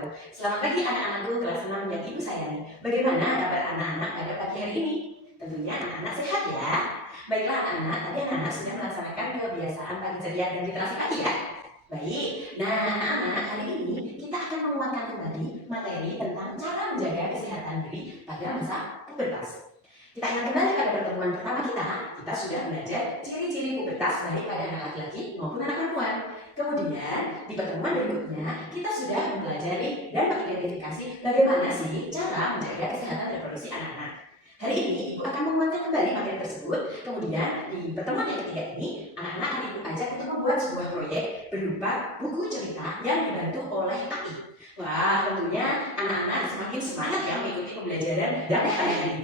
wabarakatuh. Selamat pagi anak-anakku kelas 6 yang ibu sayangi. Bagaimana kabar anak-anak pada pagi hari ini? Tentunya anak-anak sehat ya. Baiklah anak-anak, tadi anak-anak sudah melaksanakan kebiasaan pagi ceria dan literasi pagi ya. Baik, nah anak-anak hari ini kita akan menguatkan kembali materi tentang cara menjaga kesehatan diri pada masa pubertas. Kita ingat kembali pada pertemuan pertama kita sudah belajar ciri-ciri pubertas baik pada anak laki-laki maupun anak perempuan. Kemudian di pertemuan berikutnya kita sudah mempelajari dan mengidentifikasi bagaimana sih cara menjaga kesehatan reproduksi anak-anak. Hari ini ibu akan menguatkan kembali materi tersebut. Kemudian di pertemuan yang ketiga ini anak-anak akan ibu ajak untuk membuat sebuah proyek berupa buku cerita yang dibantu oleh AI. Wah, tentunya anak-anak semakin semangat ya mengikuti pembelajaran dan hari ini.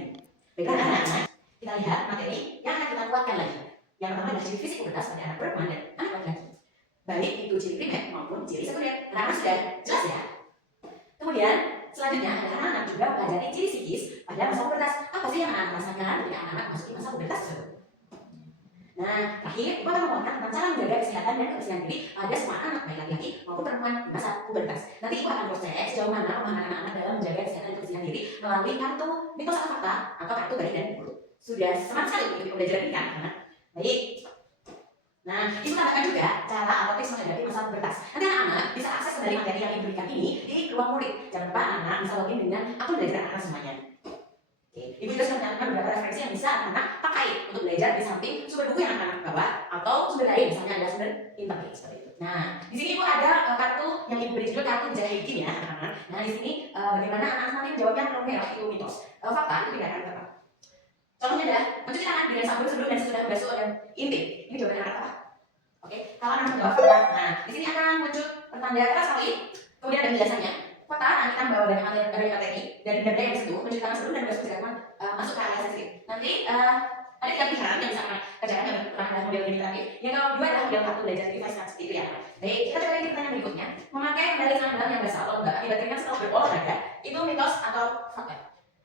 Baiklah anak-anak, kita lihat materi yang akan kita kuatkan lagi. Yang pertama adalah ciri fisik pubertas pada anak perempuan dan anak laki-laki. Baik itu ciri primer maupun ciri sekunder. Anak-anak sudah jelas ya. Kemudian selanjutnya anak-anak juga mempelajari ciri psikis pada masa pubertas. Apa sih yang anak rasakan ketika anak-anak memasuki masa pubertas tersebut? Nah, terakhir ibu akan menguatkan tentang cara menjaga kesehatan dan kebersihan diri pada semua anak baik laki-laki maupun perempuan di masa pubertas. Nanti ibu akan proses sejauh mana pemahaman anak-anak dalam menjaga kesehatan dan kebersihan diri melalui kartu mitos atau fakta atau kartu bayi dan guru. Sudah semangat sekali mengikuti pembelajaran ini kan anak? Baik. Nah, ibu tambahkan juga cara atau tips menghadapi masa pubertas. Nanti anak-anak bisa akses kembali materi yang ibu berikan ini di ruang murid. Jangan lupa anak-anak bisa login dengan akun belajar anak semuanya. Oke, ibu juga sudah menyarankan beberapa referensi yang bisa anak-anak pakai untuk belajar di samping sumber buku yang anak-anak bawa atau sumber lain, misalnya ada sumber internet seperti itu. Nah, di sini ibu ada kartu yang ibu beri judul kartu menjaga higiene ya anak-anak. Nah, di sini bagaimana anak-anak nanti menjawabnya kalau merah itu mitos, fakta itu tidak akan tepat. Contohnya adalah mencuci tangan dengan sabun sebelum dan sesudah membasuh organ intim. Ini jawaban anak apa? Oke, kalau anak menjawab fakta, nah di sini akan muncul pertanda keras kali. Kemudian ada penjelasannya. Fakta anak kita membawa banyak materi dari benda yang disentuh, mencuci tangan sebelum dan membasuh jika masuk ke area sensitif. Nanti ada 3 pilihan yang bisa anak kerjakan yang pernah ada model ini terakhir. Yang kedua adalah model kartu belajar device seperti itu ya. Baik, kita coba lihat pertanyaan berikutnya. Memakai kembali sandal yang basah atau enggak akibat keringat setelah berolahraga itu mitos atau fakta?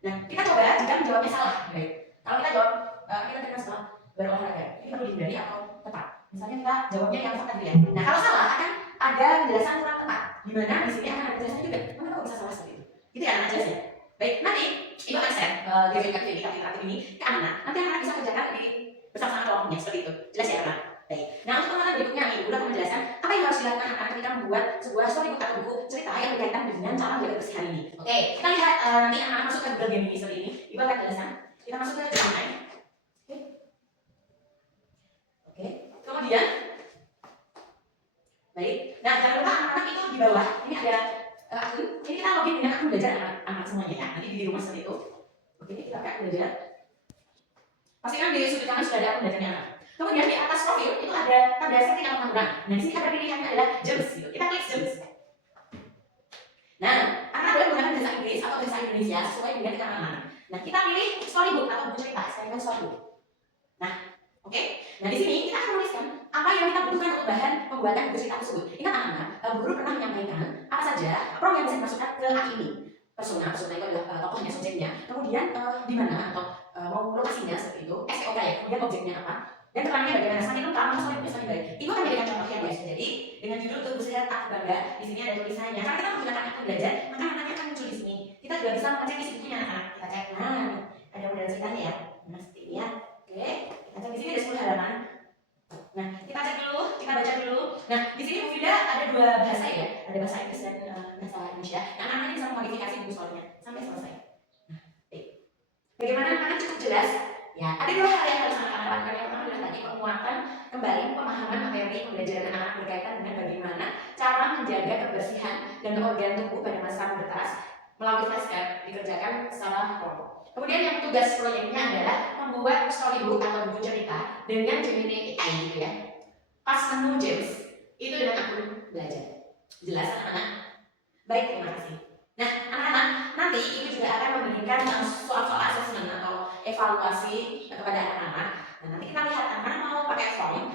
Nah, kita coba jika menjawabnya salah. Baik, kalau kita jawab kita keringat setelah berolahraga, ini perlu dihindari atau tepat? Misalnya kita jawabnya yang fakta dulu ya. Nah, kalau salah akan ada penjelasan kurang tepat. Di mana di sini akan ada penjelasannya juga. Kenapa kok bisa salah seperti itu? Itu ya anak jelas ya. Baik, nanti ibu akan share grafik ini, kartu ini ke anak. Nanti anak bisa kerjakan di bersama-sama kelompoknya seperti itu. Jelas ya anak? Baik. Nah, untuk teman-teman berikutnya ibu akan menjelaskan apa yang harus dilakukan anak-anak ketika membuat sebuah storybook atau buku cerita yang berkaitan dengan cara menjaga kebersihan ini. Oke, kita lihat nanti anak-anak masuk ke Google Game ini seperti ini. Ibu akan jelaskan. Kita masuk ke Gemini. Oke. Kemudian baik, nah jangan lupa anak-anak itu di bawah ini ada akun. Ini kita login dengan akun belajar anak-anak semuanya ya. Nanti di rumah seperti itu. Oke, kita pakai akun belajar. Pastikan di sudut kanan sudah ada akun belajarnya anak. Kemudian di atas profil itu ada tanda setting atau pengaturan. Nah di sini ada pilihannya adalah Gems gitu. Kita klik Gems. Nah, anak boleh menggunakan bahasa Inggris atau bahasa Indonesia sesuai dengan keterangan anak. Nah kita pilih storybook atau buku cerita, segmen storybook. Nah, oke. Nah di sini kita akan menuliskan apa yang kita butuhkan untuk bahan pembuatan buku cerita tersebut. Ingat anak-anak, guru pernah menyampaikan apa saja prompt yang bisa dimasukkan ke AI ini. Persona itu adalah tokohnya, subjeknya. Kemudian di mana atau mau lokasinya seperti itu, SOK ya. Kemudian objeknya apa? Dan keterangannya bagaimana? Semakin lengkap, semakin bisa baik. Itu akan menjadikan contoh yang biasa. Jadi dengan judul tubuh sehat aku bangga. Di sini ada tulisannya. Karena kita menggunakan akun belajar, maka anaknya akan muncul di sini. Kita juga bisa mengecek isi bukunya anak-anak. Kita cek. Nah, ada model ceritanya ya. Nah seperti ini ya. Oke. Kita cek di sini ada 10 halaman. Nah, kita cek dulu, kita baca dulu. Nah, di sini Bu Vida ada 2 bahasa ya, ada bahasa Inggris dan bahasa Indonesia. Nah, anak-anak bisa memodifikasi buku soalnya sampai selesai. Nah, baik. Bagaimana anak-anak cukup jelas? Ya, ada 2 hal yang harus anak-anak lakukan. Yang pertama adalah tadi penguatan kembali pemahaman materi pembelajaran anak-anak berkaitan dengan bagaimana cara menjaga kebersihan dan organ tubuh pada masa pubertas melalui flashcard dikerjakan secara kelompok. Kemudian yang tugas proyeknya adalah membuat storybook atau buku cerita dengan Gemini AI gitu ya. Pas menu James itu dengan akun belajar. Jelas anak-anak? Baik, terima kasih. Nah, anak-anak, nanti ibu juga akan memberikan soal-soal asesmen atau evaluasi kepada anak-anak. Nah, nanti kita lihat anak-anak mau pakai form